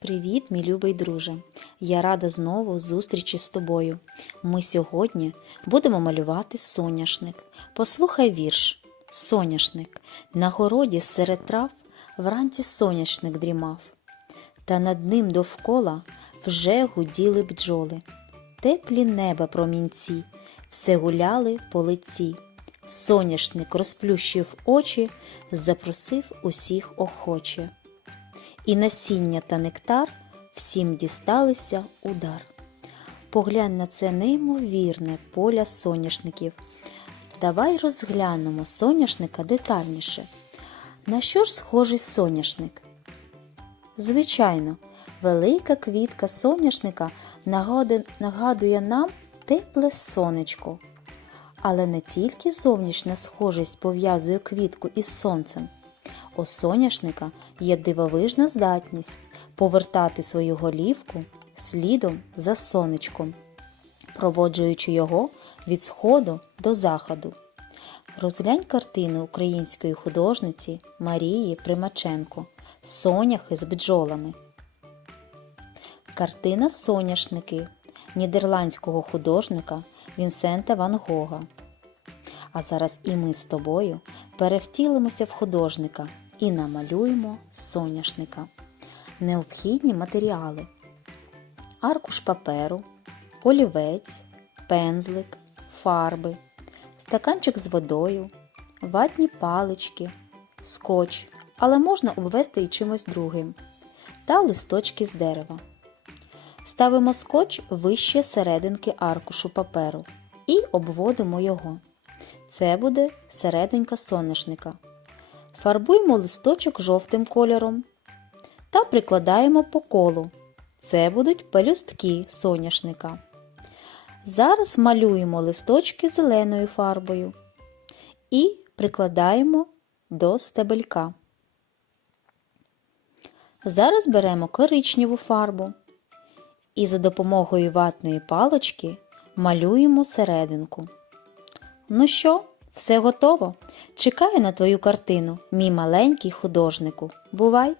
Привіт, мій любий друже! Я рада знову зустрічі з тобою. Ми сьогодні будемо малювати соняшник. Послухай вірш. Соняшник. На городі серед трав вранці соняшник дрімав. Та над ним довкола вже гуділи бджоли. Теплі неба промінці, все гуляли по лиці. Соняшник розплющив очі, запросив усіх охоче і насіння та нектар всім дісталися удар. Поглянь на це неймовірне поля соняшників. Давай розглянемо соняшника детальніше. На що ж схожий соняшник? Звичайно, велика квітка соняшника нагадує нам тепле сонечко. Але не тільки зовнішня схожість пов'язує квітку із сонцем. У соняшника є дивовижна здатність повертати свою голівку слідом за сонечком, проводжуючи його від сходу до заходу. Розглянь картину української художниці Марії Примаченко Соняхи з бджолами. Картина Соняшники нідерландського художника Вінсента Ван Гога. А зараз і ми з тобою перевтілимося в художника і намалюємо соняшника. Необхідні матеріали: аркуш паперу, олівець, пензлик, фарби, стаканчик з водою, ватні палички, скотч, але можна обвести і чимось другим, та листочки з дерева. Ставимо скотч вище серединки аркушу паперу і обводимо його. Це буде серединка соняшника. Фарбуємо листочок жовтим кольором та прикладаємо по колу. Це будуть пелюстки соняшника. Зараз малюємо листочки зеленою фарбою і прикладаємо до стебелька. Зараз беремо коричневу фарбу і за допомогою ватної палочки малюємо серединку. Ну що, все готово? Чекаю на твою картину, мій маленький художнику. Бувай!